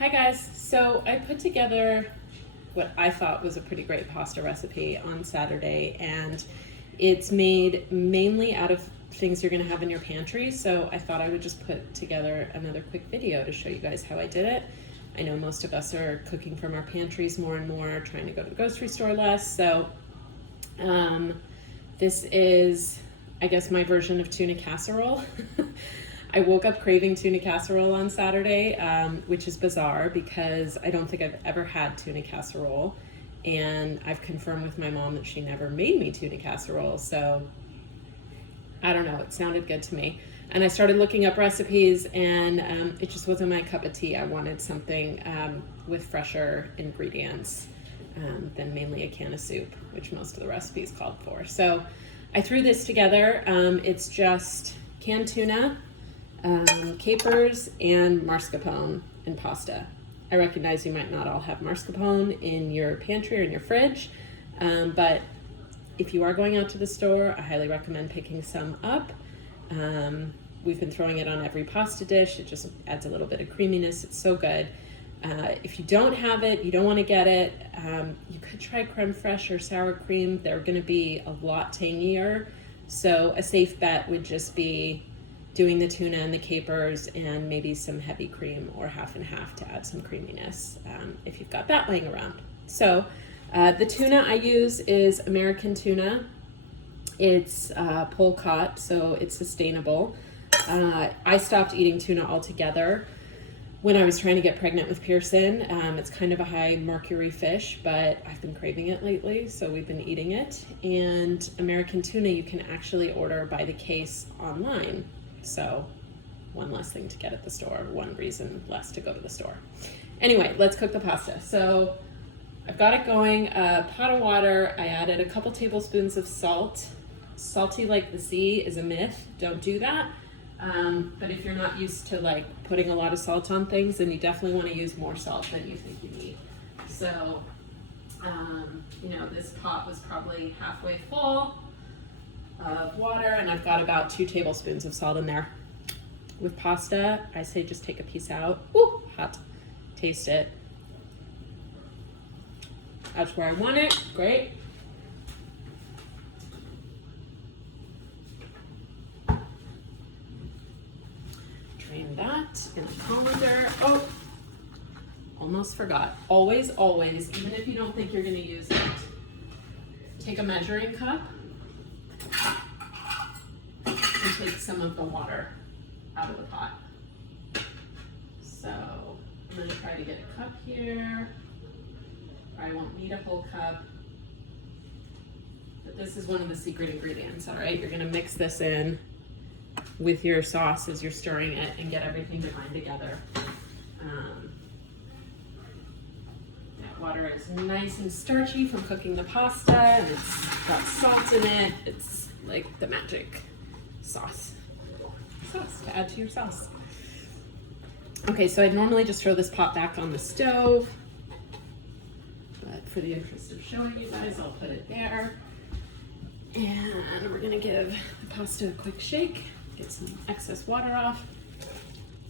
Hi guys, so I put together what I thought was a pretty great pasta recipe on Saturday, and it's made mainly out of things you're gonna have in your pantry, so I thought I would just put together another quick video to show you guys how I did it. I know most of us are cooking from our pantries more and more, trying to go to the grocery store less, so this is, I guess, my version of tuna casserole. I woke up craving tuna casserole on Saturday, which is bizarre because I don't think I've ever had tuna casserole, and I've confirmed with my mom that she never made me tuna casserole, so I don't know, it sounded good to me. And I started looking up recipes, and it just wasn't my cup of tea. I wanted something with fresher ingredients than mainly a can of soup, which most of the recipes called for. So I threw this together. It's just canned tuna, capers, and mascarpone and pasta. I recognize you might not all have mascarpone in your pantry or in your fridge, but if you are going out to the store, I highly recommend picking some up. We've been throwing it on every pasta dish. It just adds a little bit of creaminess. It's so good. If you don't have it, you don't want to get it, you could try creme fraiche or sour cream. They're going to be a lot tangier. So a safe bet would just be doing the tuna and the capers and maybe some heavy cream or half and half to add some creaminess if you've got that laying around. So the tuna I use is American tuna. It's pole caught, so it's sustainable. I stopped eating tuna altogether when I was trying to get pregnant with Pearson. It's kind of a high mercury fish, but I've been craving it lately, so we've been eating it. And American tuna you can actually order by the case online. So one less thing to get at the store, one reason less to go to the store. Anyway, let's cook the pasta. So I've got it going, a pot of water. I added a couple tablespoons of salt. Salty like the sea is a myth, don't do that. But if you're not used to like putting a lot of salt on things, then you definitely want to use more salt than you think you need. So, this pot was probably halfway full of water, and I've got about 2 tablespoons of salt in there. With pasta, I say just take a piece out. Ooh, hot. Taste it. That's where I want it. Great. Drain that in a colander. Oh, almost forgot. Always, even if you don't think you're going to use it, take a measuring cup and take some of the water out of the pot. So I'm going to try to get a cup here. I won't need a whole cup, but this is one of the secret ingredients. All right, you're going to mix this in with your sauce as you're stirring it and get everything to bind together. That water is nice and starchy from cooking the pasta, and it's got salt in it. It's like the magic sauce to add to your sauce. Okay, so I'd normally just throw this pot back on the stove, but for the interest of showing you guys, I'll put it there. And we're gonna give the pasta a quick shake, get some excess water off,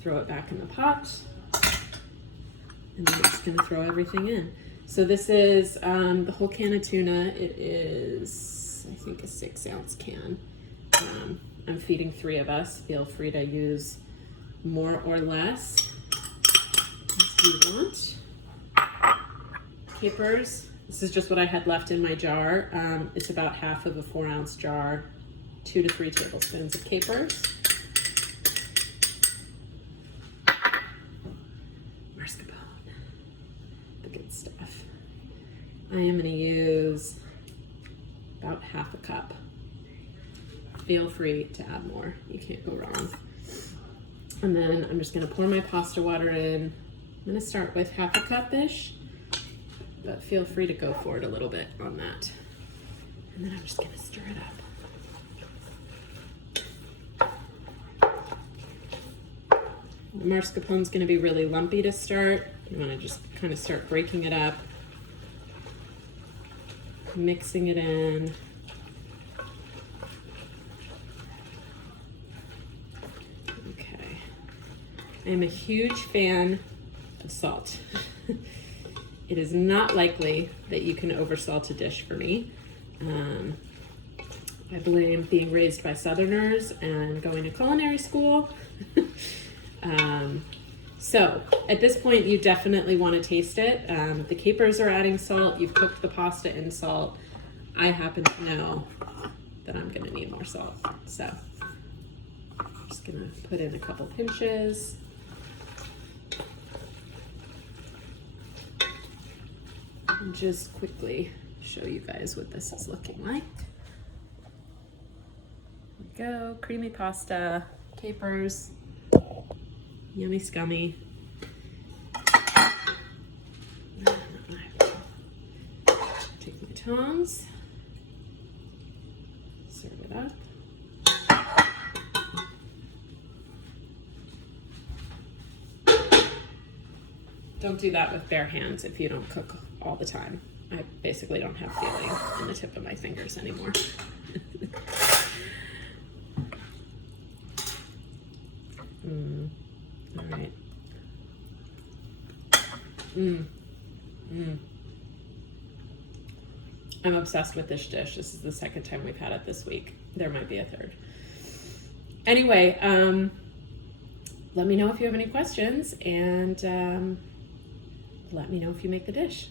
throw it back in the pot, and then we're just gonna throw everything in. So this is the whole can of tuna. It is, I think, a 6-ounce can. I'm feeding 3 of us. Feel free to use more or less as you want. Capers. This is just what I had left in my jar. It's about half of a 4-ounce jar, 2 to 3 tablespoons of capers. Mascarpone, the good stuff. I am going to use about half a cup. Feel free to add more, you can't go wrong. And then I'm just going to pour my pasta water in. I'm going to start with half a cup-ish, but feel free to go for it a little bit on that. And then I'm just gonna stir it up. The mascarpone's gonna be really lumpy to start. You wanna just kind of start breaking it up, mixing it in. Okay. I'm a huge fan of salt. It is not likely that you can oversalt a dish for me. I blame being raised by Southerners and going to culinary school. So at this point, you definitely want to taste it. The capers are adding salt. You've cooked the pasta in salt. I happen to know that I'm going to need more salt. So I'm just going to put in a couple pinches. And just quickly show you guys what this is looking like. There we go, creamy pasta, capers, yummy scummy. Take my tongs, serve it up. Don't do that with bare hands if you don't cook all the time. I basically don't have feeling in the tip of my fingers anymore. All right. I'm obsessed with this dish. This is the second time we've had it this week. There might be a third. Anyway, let me know if you have any questions, and let me know if you make the dish.